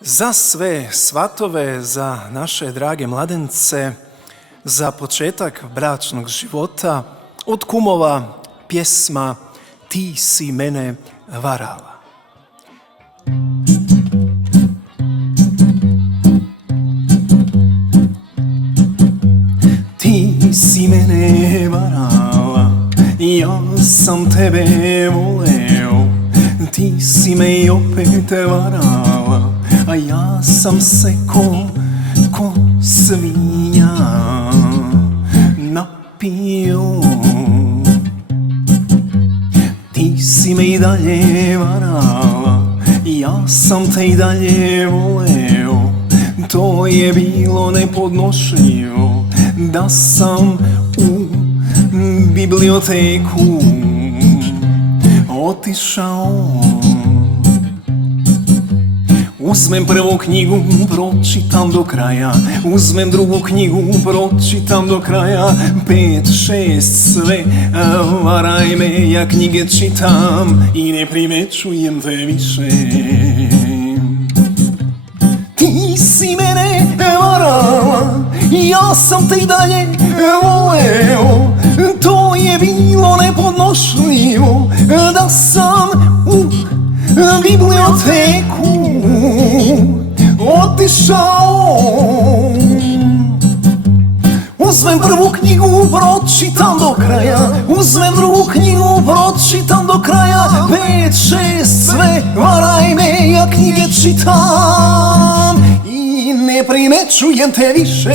Za sve svatove, za naše drage mladence, za početak bračnog života, od kumova pjesma Ti si mene varala. Ti si mene varala, ja sam tebe voleo. Ti si me i opet varala, a ja sam se ko svinja napio. Ti si me i dalje varala, ja sam te i dalje voleo. To je bilo nepodnošljivo, da sam u biblioteku otišao. Uzmem prvu knjigu, pročitam do kraja. Uzmem drugu knjigu, pročitam do kraja. 5, 6, sve, varaj me, ja knjige čitam i ne primećujem te više. Ti si mene varala, ja sam te i dalje voleo. To je bilo nepodnošljivo, da sam u biblioteku otišao. Uzmem prvu knjigu, pročitam do kraja. Uzmem drugu knjigu, pročitam do kraja. 5, 6, sve, varaj me, ja knjige čitam i ne primećujem te više.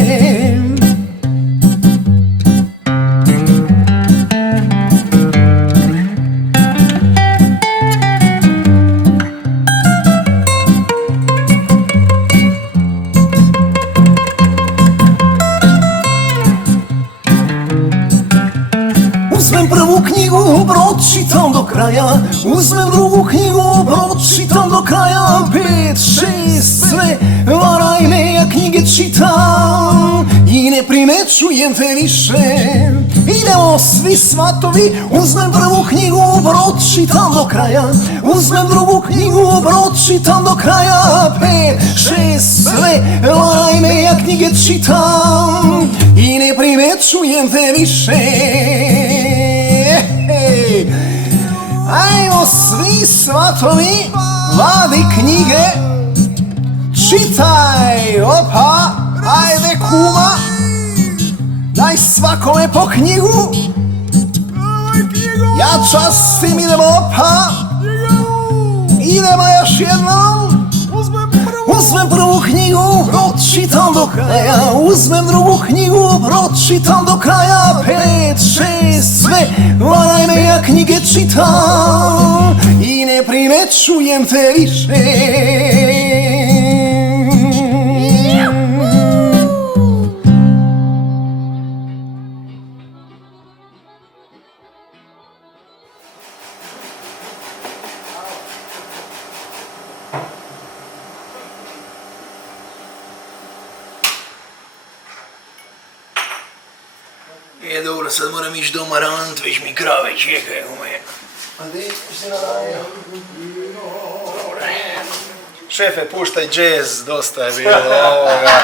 Uzmem prvu knjigu, pročitam do kraja. Uzmem drugu knjigu, pročitam do kraja. 5, 6, sve, varaj me, ja knjige čitam i ne primećujem te više. Idemo svi svatovi, uzmem prvu knjigu, pročitam do kraja. Uzmem drugu knjigu, pročitam do kraja. 5, 6, sve, varaj me, ja knjige čitam i ne primećujem te više. Ajmo svi svatovi, vadi knjige, čitaj, opa, ajde kuma, daj svakome po knjigu, ja častim, idemo, opa, idemo još jednom. Uzmem prvu knjigu, pročitam do kraja. Uzmem drugu knjigu, pročitam do kraja. 5, 6, sve, varaj me, ja knjige čitam i ne primećujem te više. Dobro, sad moram ići doma rant, već mi krave čekaju me. A gdje si nadaje? Šefe, puštaj džez, dosta je bilo ovoga.